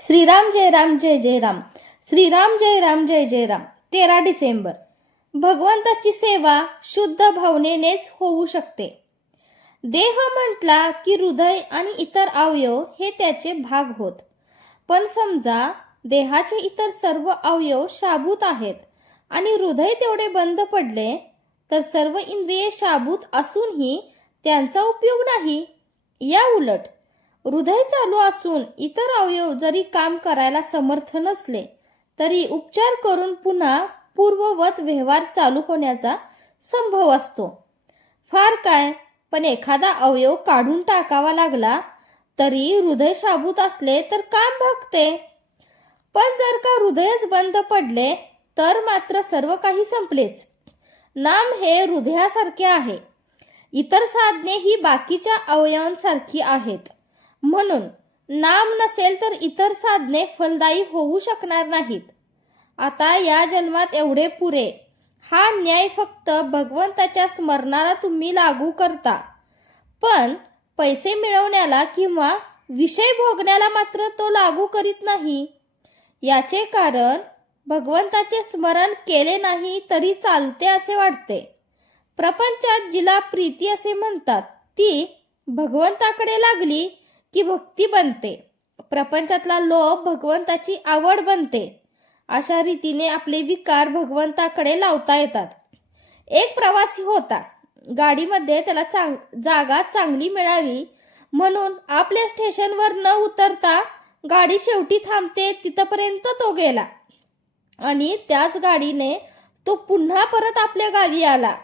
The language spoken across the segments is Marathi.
श्रीराम जय राम जय जय राम. श्रीराम जय राम जय जय राम. 13 डिसेंबर. भगवंताची सेवा शुद्ध भावनेनेच होऊ शकते. देह म्हटला की हृदय आणि इतर अवयव हे त्याचे भाग होत. पण समजा देहाचे इतर सर्व अवयव शाबूत आहेत आणि हृदय तेवढे बंद पडले तर सर्व इंद्रिये शाबूत असूनही त्यांचा उपयोग नाही. या उलट हृदय चालू असून इतर अवयव जरी काम करायला समर्थ नसले तरी उपचार करून पुन्हा पूर्ववत व्यवहार चालू होण्याचा संभव असतो. फार काय, पण एखादा अवयव काढून टाकावा लागला तरी हृदय शाबूत असले तर काम भागते. पण जर का हृदयच बंद पडले तर मात्र सर्व काही संपलेच. नाम हे हृदयासारखे आहे. इतर साधने ही बाकीच्या अवयवांसारखी आहेत. म्हणून नाम नसेल तर इतर साधने फलदायी होऊ शकणार नाहीत. आता या जन्मात एवढे पुरे. हा न्याय फक्त भगवंताच्या स्मरणाला तुम्ही लागू करता, पण पैसे मिळवण्याला किंवा विषय भोगण्याला मात्र तो लागू करीत नाही. याचे कारण भगवंताचे स्मरण केले नाही तरी चालते असे वाटते. प्रपंचात जिला प्रीती असे म्हणतात ती भगवंताकडे लागली की भक्ती बनते. प्रपंचातला लोभ भगवंताची आवड बनते. अशा रीतीने आपले विकार भगवंताकडे लावता येतात. एक प्रवासी होता. गाडीमध्ये त्याला जागा चांगली मिळावी म्हणून आपल्या स्टेशनवर न उतरता गाडी शेवटी थांबते तिथपर्यंत तो गेला आणि त्याच गाडीने तो पुन्हा परत आपल्या गावी आला.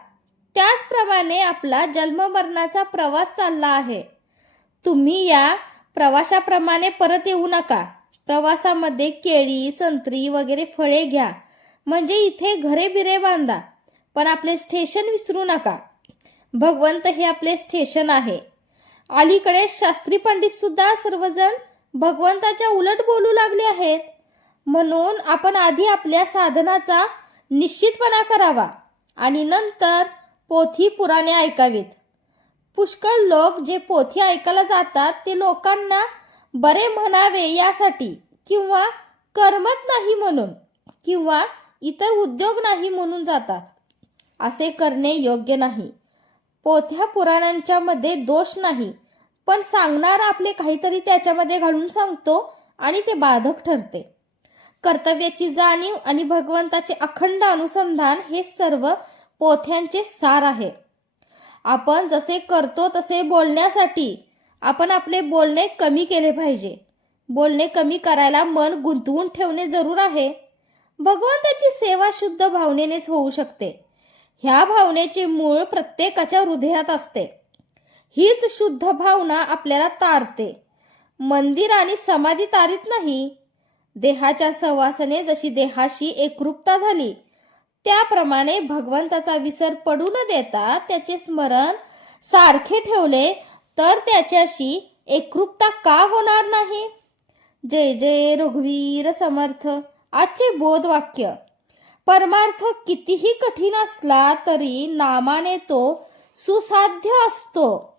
त्याचप्रमाणे आपला जन्ममरणाचा प्रवास चालला आहे. तुम्ही या प्रवासाप्रमाणे परत येऊ नका. प्रवासामध्ये केळी, संत्री वगैरे फळे घ्या, म्हणजे इथे घरे बिरे बांधा, पण आपले स्टेशन विसरू नका. भगवंत हे आपले स्टेशन आहे. अलीकडे शास्त्री पंडित सुद्धा सर्वजण भगवंताच्या उलट बोलू लागले आहेत. म्हणून आपण आधी आपल्या साधनाचा निश्चितपणा करावा आणि नंतर पोथी पुराणे ऐकावीत. पुष्कळ लोक जे पोथी ऐकायला जातात ते लोकांना बरे म्हणावे यासाठी किंवा करमत नाही म्हणून किंवा इतर उद्योग नाही म्हणून जातात. असे करणे योग्य नाही. पोथ्या पुराणांच्या मध्ये दोष नाही, पण सांगणारा आपले काहीतरी त्याच्यामध्ये घालून सांगतो आणि ते बाधक ठरते. कर्तव्याची जाणीव आणि भगवंताचे अखंड अनुसंधान हे सर्व पोथ्यांचे सार आहे. आपण जसे करतो तसे बोलण्यासाठी आपण आपले बोलणे कमी केले पाहिजे. बोलणे कमी करायला मन गुंतवून ठेवणे जरूर आहे. भगवंताची सेवा शुद्ध भावनेनेच होऊ शकते. ह्या भावनेचे मूळ प्रत्येकाच्या हृदयात असते. हीच शुद्ध भावना आपल्याला तारते. मंदिर आणि समाधी तारीत नाही. देहाच्या सहवासाने जशी देहाशी एकरूपता झाली त्याप्रमाणे भगवंताचा विसर पडू न देता त्याचे स्मरण सारखे ठेवले तर त्याच्याशी एकरूपता का होणार नाही. जय जय रघुवीर समर्थ. आजचे बोधवाक्य. परमार्थ कितीही कठीण असला तरी नामाने तो सुसाध्य असतो.